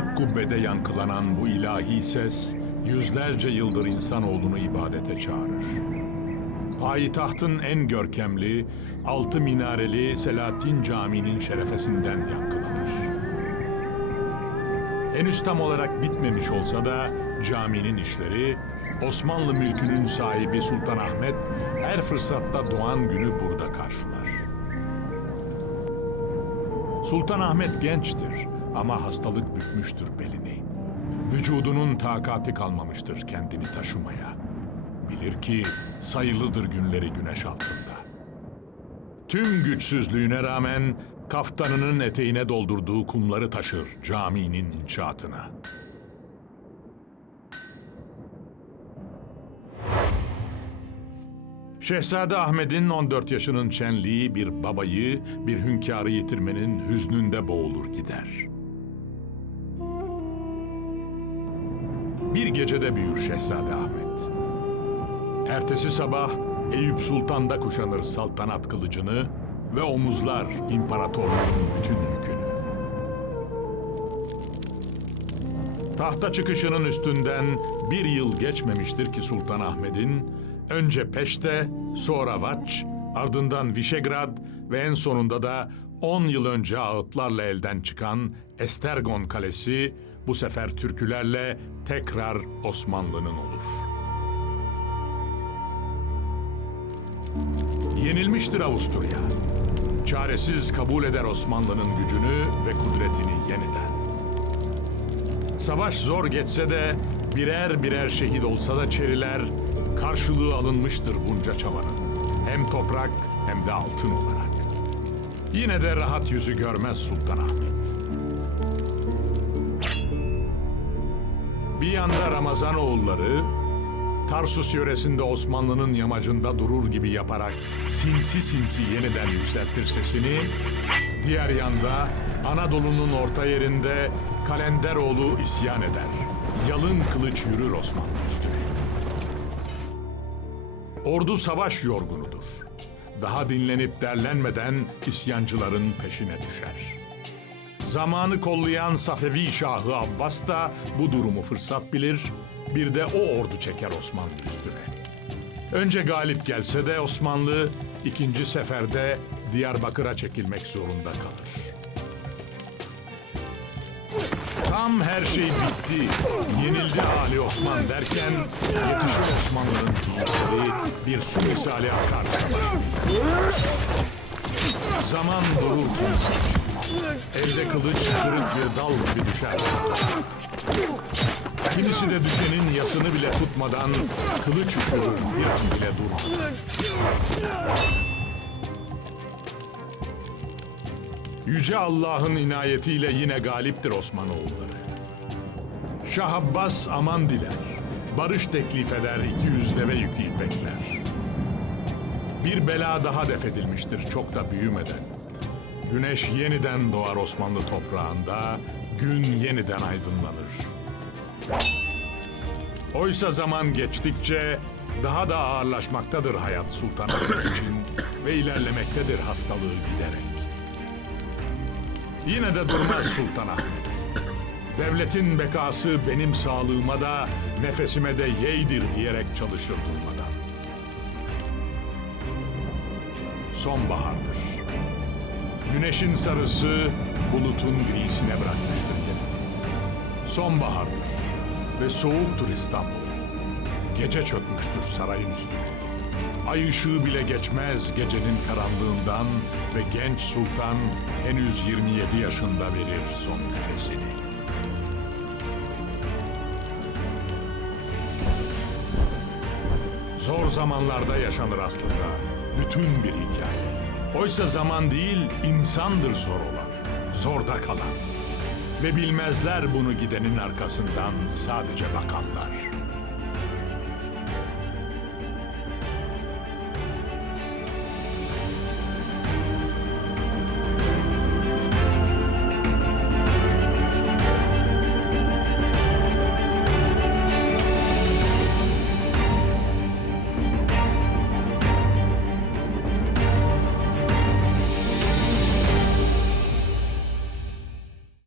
kubbede yankılanan bu ilahi ses yüzlerce yıldır insanoğlunu ibadete çağırır. Payitahtın en görkemli, altı minareli Selahattin Camii'nin şerefesinden yankılanır. Henüz tam olarak bitmemiş olsa da caminin işleri, Osmanlı mülkünün sahibi Sultan Ahmet her fırsatta doğan günü burada karşılar. Sultan Ahmet gençtir ama hastalık bükmüştür belini. Vücudunun takati kalmamıştır kendini taşımaya. Bilir ki sayılıdır günleri güneş altında. Tüm güçsüzlüğüne rağmen kaftanının eteğine doldurduğu kumları taşır caminin inşaatına. Şehzade Ahmet'in 14 yaşının şenliği bir babayı, bir hünkârı yitirmenin hüznünde boğulur gider. Bir gecede büyür Şehzade Ahmet. Ertesi sabah Eyüp Sultan'da kuşanır saltanat kılıcını ve omuzlar imparatorluğun bütün yükünü. Tahta çıkışının üstünden bir yıl geçmemiştir ki Sultan Ahmet'in önce Peşte, sonra Vaç, ardından Vişegrad ve en sonunda da 10 yıl önce ağıtlarla elden çıkan Estergon Kalesi bu sefer Türkülerle tekrar Osmanlı'nın olur. Yenilmiştir Avusturya. Çaresiz kabul eder Osmanlı'nın gücünü ve kudretini yeniden. Savaş zor geçse de birer birer şehit olsa da çeriler karşılığı alınmıştır bunca çabanın. Hem toprak hem de altın olarak. Yine de rahat yüzü görmez Sultan Bir yanda Ramazan oğulları, Tarsus yöresinde Osmanlı'nın yamacında durur gibi yaparak sinsi sinsi yeniden yükseltir sesini, diğer yanda Anadolu'nun orta yerinde Kalenderoğlu isyan eder. Yalın kılıç yürür Osmanlı üstüne. Ordu savaş yorgunudur. Daha dinlenip derlenmeden isyancıların peşine düşer. Zamanı kollayan Safevi Şahı Abbas da bu durumu fırsat bilir, bir de o ordu çeker Osmanlı üstüne. Önce galip gelse de Osmanlı ikinci seferde Diyarbakır'a çekilmek zorunda kalır. Tam her şey bitti. Yenildi Ali Osman derken yetişir Osmanlı'nın kılıçları bir su misali akar. Zaman durur Elde kılıç kırık bir dal gibi düşer. Kimisi de düşenin yasını bile tutmadan kılıç üfürür bir an bile durmadan. Yüce Allah'ın inayetiyle yine galiptir Osmanoğulları. Şah Abbas aman diler. Barış teklif eder iki yüz deve yükü bekler. Bir bela daha defedilmiştir çok da büyümeden. Güneş yeniden doğar Osmanlı toprağında, gün yeniden aydınlanır. Oysa zaman geçtikçe daha da ağırlaşmaktadır hayat Sultan Ahmet için ve ilerlemektedir hastalığı giderek. Yine de durmaz Sultan Ahmet. Devletin bekası benim sağlığıma da nefesime de yeydir diyerek çalışır durmadan. Sonbahardır. Güneşin sarısı bulutun grisine bırakmıştır yine. Sonbahardır ve soğuktur İstanbul. Gece çökmüştür sarayın üstüne. Ay ışığı bile geçmez gecenin karanlığından ve genç sultan henüz 27 yaşında verir son nefesini. Zor zamanlarda yaşanır aslında. Bütün bir hikaye. Oysa zaman değil, insandır zor olan. Zorda kalan. Ve bilmezler bunu gidenin arkasından sadece bakanlar.